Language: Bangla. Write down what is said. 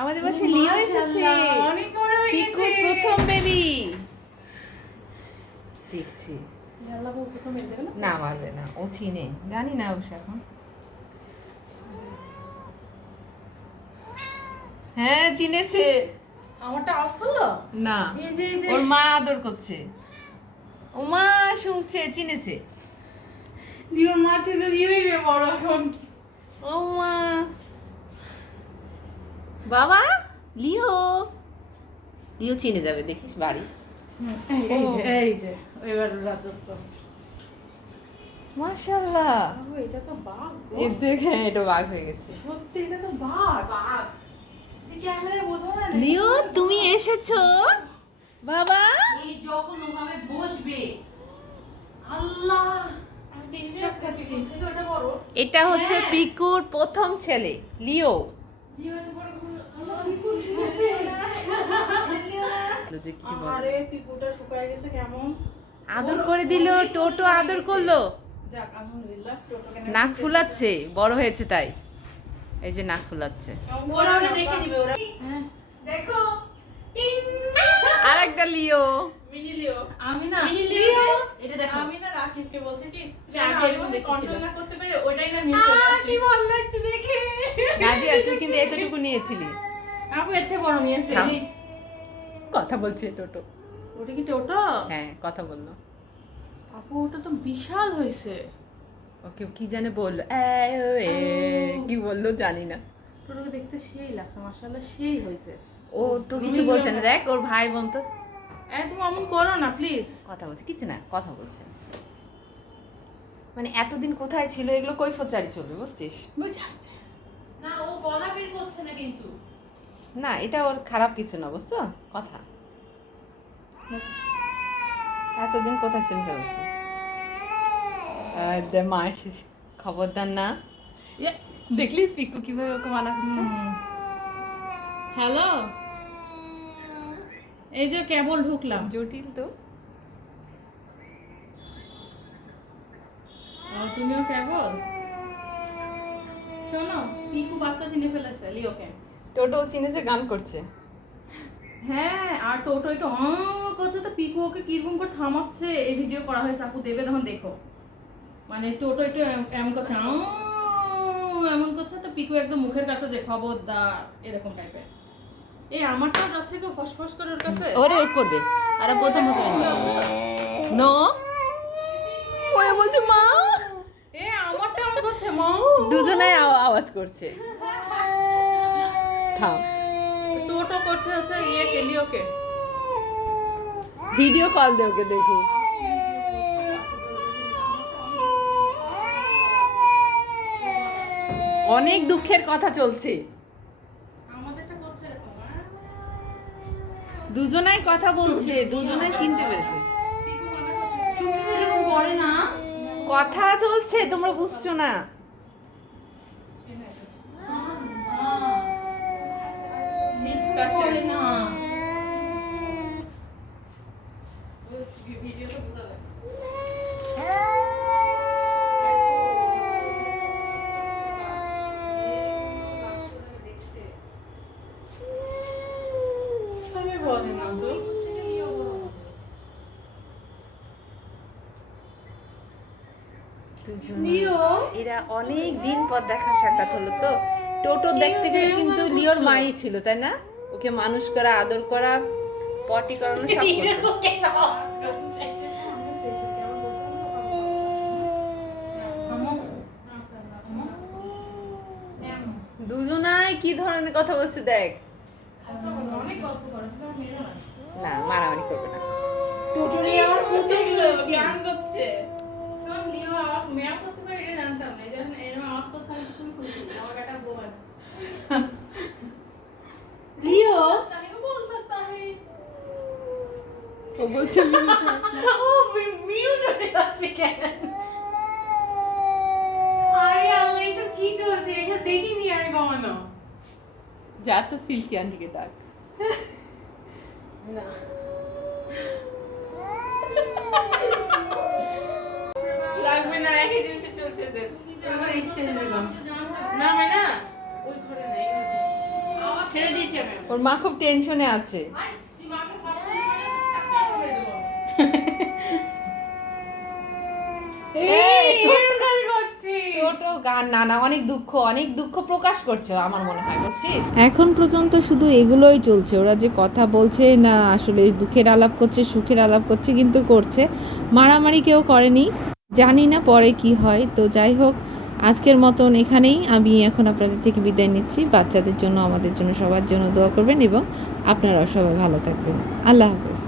আমাদের বাসে লিও এসেছে, অনেক বড় হয়ে পিকু গেছে। প্রথম বেবি দেখছি। আল্লাহ বউ প্রথম মেরে দেবে না? না পারবে না, ও চিনে, জানি না অবশ্য এখন। হ্যাঁ চিনেছে। আমারটা আওয়াজ করলো? না, এই যে ওর মা আদর করছে, ও মা শুনছে, চিনেছে। লিওর মাথা তো লিওই বড় এখন। ও মা, বাবা লিও, লিও চিনে যাবে দেখিস বাড়ি। এই যে এবার রাজত্ব। মাশাআল্লাহ, এটা তো বাঘ গো। এই দেখে এটা বাঘ হয়ে গেছে। সত্যি এটা তো বাঘ। এই ক্যামেরায় বোঝা যায় না। লিও তুমি এসেছো বাবা। এই যখন ওভাবে বসবে, আল্লাহ, আমি তো ইনসাফ খাচ্ছি। ওটা বড়। এটা হচ্ছে হ্যাঁ। পিকুর প্রথম ছেলে লিও। লিও এত বড় আল্লাহ পিকু শুয়েছে। যে কিছু বলে আরে পিকুটা শুকায় গেছে কেমন? আদর করে দিল, টোটো আদর করলো, যাক আলহামদুলিল্লাহ টোটোকে নাক ফুলাচ্ছে, বড় হয়েছে তাই, এই যে নাক ফুলাচ্ছে। ওরা ওরা দেখে দিবে ওরা। হ্যাঁ দেখো টিং। আর একটা লিও। মিনি লিও। আমি না মিনি লিও। এটা দেখো আমি না রাকিবকে বলছি কি তুমি আগে এরকম কন্ট্রোল না করতে পারে ওটাই না নিয়ে চলে আসি। কি ভালো লাগছে দেখে। নাজিয়া তুই কিন্তু এতটুকু নিয়েছিলি। আপু এর থেকে বড় নিয়েছে। থাম। কথা বলছে টোটো। ওটা কি টোটো? হ্যাঁ কথা বললো। আপু ওটা তো বিশাল হয়েছে। ওকে কি জানে বললো, কি বললো জানি না। টোটোকে দেখতে সেই লাগছে মাশাআল্লাহ, সেই হয়েছে। ও তো কিছু বলছে না, দেখ ওর ভাই বোন তো তুমি অমন করো না প্লিজ। কথা বলছে, কিছু না কথা বলছে। মানে এতদিন কোথায় ছিল, এগুলো কৈফতজারি চলবে বুঝছিস। বুঝে আসছে না ও গলা বের করছে না কিন্তু। না এটা ওর খারাপ কিছু না বুঝছো, কথা এতদিন কোথায় ছিল বলছে। মা এসে খবরদার না, দেখলি পিকু কিভাবে ওকে মানা করছে। হ্যালো, এই যে কেবল ঢুকলাম। জটিল তো। তুমিও কেবল শোনো, পিকু বাচ্চা চিনে ফেলেছে লিওকে। টোটো চিনেছে, গান করছে। হ্যাঁ, আর টোটো একটু করছে তো পিকু ওকে কিরকম করে থামাচ্ছে। এই ভিডিও করা হয়েছে, আপু দেবে তখন দেখো। মানে টোটো একটু এমন করছে, এমন করছে তো পিকু একদম মুখের কাছে যে খবরদার এরকম টাইপের। এই আমারটা যাচ্ছে কেউ ফসফস করে ওর কাছে। ওরে ওর করবে, আরে প্রথম নো ওই বলছে মা, আমারটা এমন করছে মা। দুজনেই আওয়াজ করছে। থাম, টোটো করছে হচ্ছে ইয়েকে লিওকে। ভিডিও কল দে ওকে দেখো। অনেক দুঃখের কথা চলছে, আমাদেরটা করছে এরকম। দুজনাই কথা বলছে, দুজনাই চিনতে পেরেছে। পিকু মানা করছে। তুমি তো এরকম করে না। কথা চলছে, তোমরা বুঝছো না। করে না। ভিডিওটা বোঝা যায়। তুমি বলে না তো। লিও? এরা অনেক দিন পর দেখা সাক্ষাৎ হলো তো। টোটো দেখতে গেলে কিন্তু লিওর মাই ছিল তাই না, ওকে মানুষ করা, আদর করা, পটি করানো সব করতো। কেন আওয়াজ করছে? আমো, আমো। দুজনাই কি ধরনের কথা বলছে দেখ। অনেক গল্প করে মেরো না। না মারামারি করবে না। টোটো নিয়ে আমার প্রচুর শুনেছি। গান করছে। কারণ লিও আওয়াজ মেয়া করতে পারে এটা জানতাম না। যখন এরকম আওয়াজ করছে আমি খুবই খুশি। আমার একটা বউ আছে। লিও? আমি বল सकता है। ও বলছে ও মিউট হয়ে যাচ্ছে কেন? আরে আল্লাহ, এসব কি চলছে? এসব দেখিনি আমি কখনো। যা তো সিল্কি আন্টিকে ডাক। না। লাগবে না, একই জিনিসে চলছে এদের। এবার এক্সচেঞ্জ করলাম। না মানে না, ওই ঘরে নাই, এই ঘরে। আওয়াজ ছেড়ে দিয়েছি আমি। ওর মা খুব টেনশনে আছে। তুই মাকে ফাঁস করে মানে টাকা করে দেবো। এই, এরকম কাজ করছিস। টোটো গান না অনেক দুঃখ প্রকাশ করছে ও, আমার মনে হয়, বুঝছিস। এখন পর্যন্ত শুধু এগুলোই চলছে, ওরা যে কথা বলছে না আসলে দুঃখের আলাপ করছে সুখের আলাপ করছে, কিন্তু করছে। মারামারি কেউ করেনি, জানি না পরে কি হয়। তো যাই হোক, আজকের মতন এখানেই আমি এখন আপনাদের থেকে বিদায় নিচ্ছি। বাচ্চাদের জন্য, আমাদের জন্য, সবার জন্য দোয়া করবেন এবং আপনারাও সবাই ভালো থাকবেন। আল্লাহ হাফেজ।